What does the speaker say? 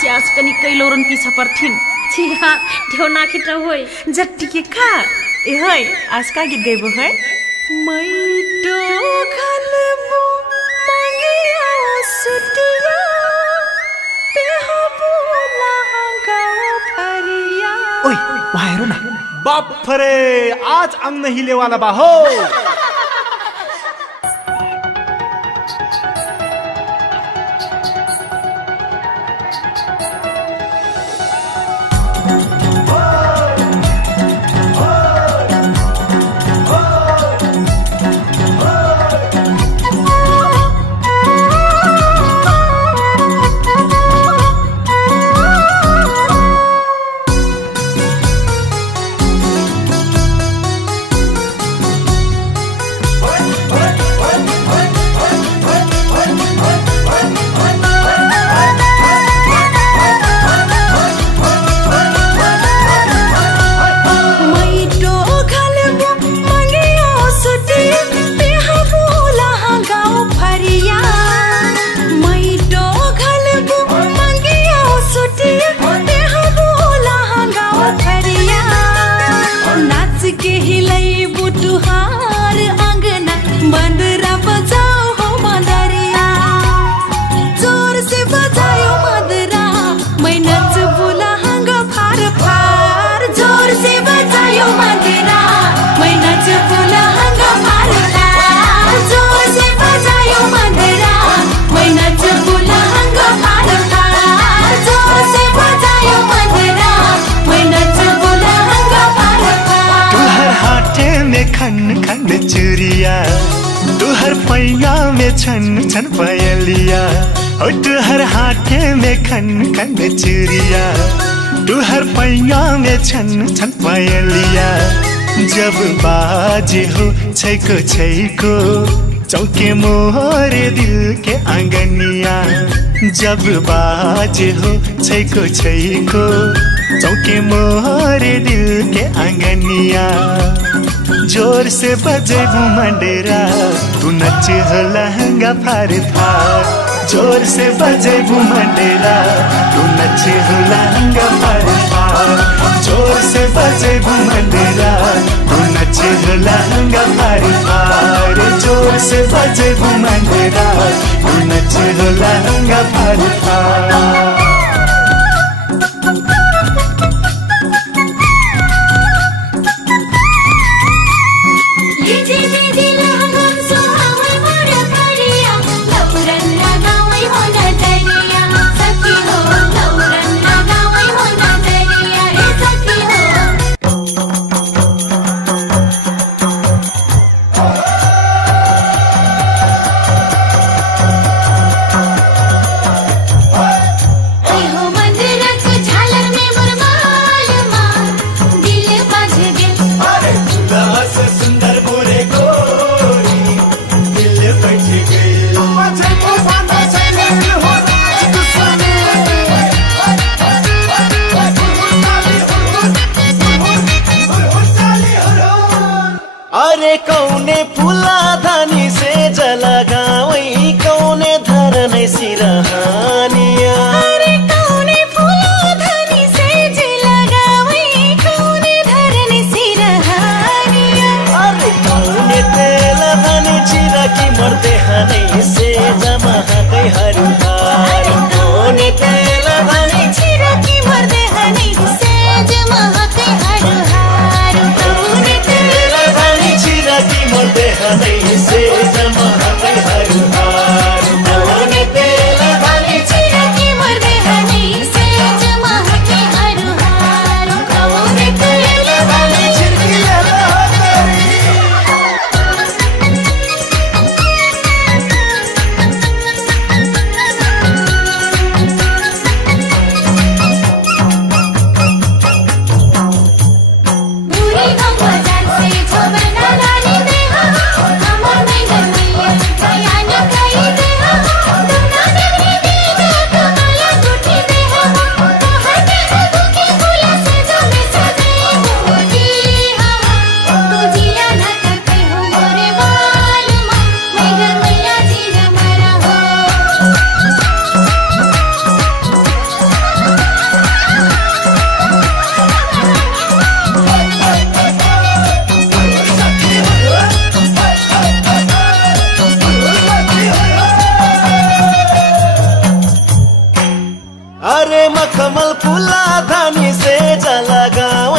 से आज कनी कैलोरन पीछा पर थिन छिहा ठेउ नाखिटा होय जट्टी के का ए है आज का गीत गइबो है मैटो खलबो मंगिया सुटिया पेहबो लहंगा फरिया ओए वहाँ हेरो ना बाप फरे आज अंग नहीं ले वाला बा हो तुहर पैया में छन छन पयलिया और तुहर हाथे में खन खन चूरिया तुहर पैया में छन छन पयलिया जब बाजे हो छैको छैको चौके मोहरे दिल के आंगनिया जब बाजे हो छैको छैको चौके मोहरे दिल के आंगनिया जोर से बजेबू मंडेरा तू नच हो लहंगा फार फार जोर से बजेबू मंडेरा तू नच हो लहंगा फार फार जोर से बजेबू मंडेरा तू नच हो लहंगा फार फार जोर से बजेबू मंडेरा तू नच हो लहंगा फार फार मखमल फूला धानी से जला गाँव